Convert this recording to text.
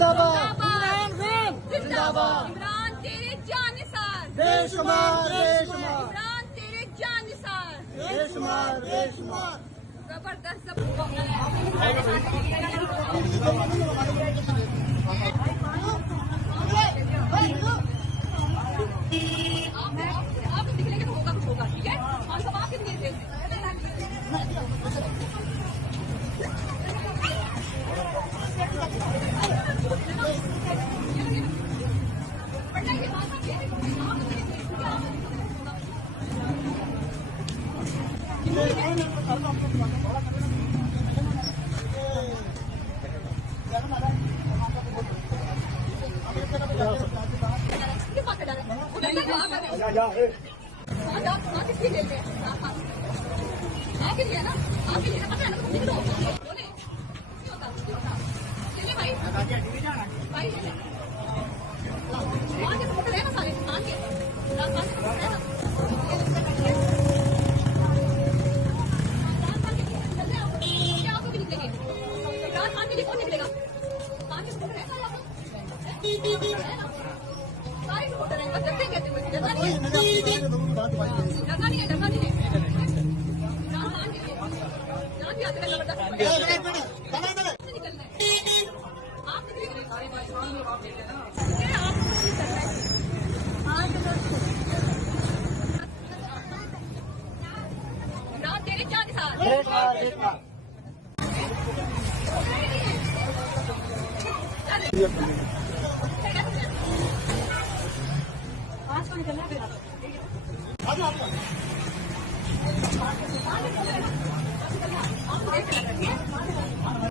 जिंदाबाद जिंदाबाद। इमरान तेरे जान निसार, बेशुमार बेशुमार इमरान तेरे जान निसार, बेशुमार बेशुमार। जबरदस्त। आप निकलेंगे तो होगा कुछ होगा, ठीक है? हम सब आपके लिए आपके लिए ना, आपके लिए पता है ना, तुम निकलो बोले नहीं होता चलिए भाई भाई वहाँ के सपोर्टर है ना सारे खान के सपोर्टर है ना क्या आपको भी निकलेंगे इमरान खान के लिए कौन निकलेगा खान के सपोर्टर है सारे सपोर्टर हैं बस जगह कहते हुए जगह नहीं है जगह नहीं है तेरे क्या निसार आज को निकलना है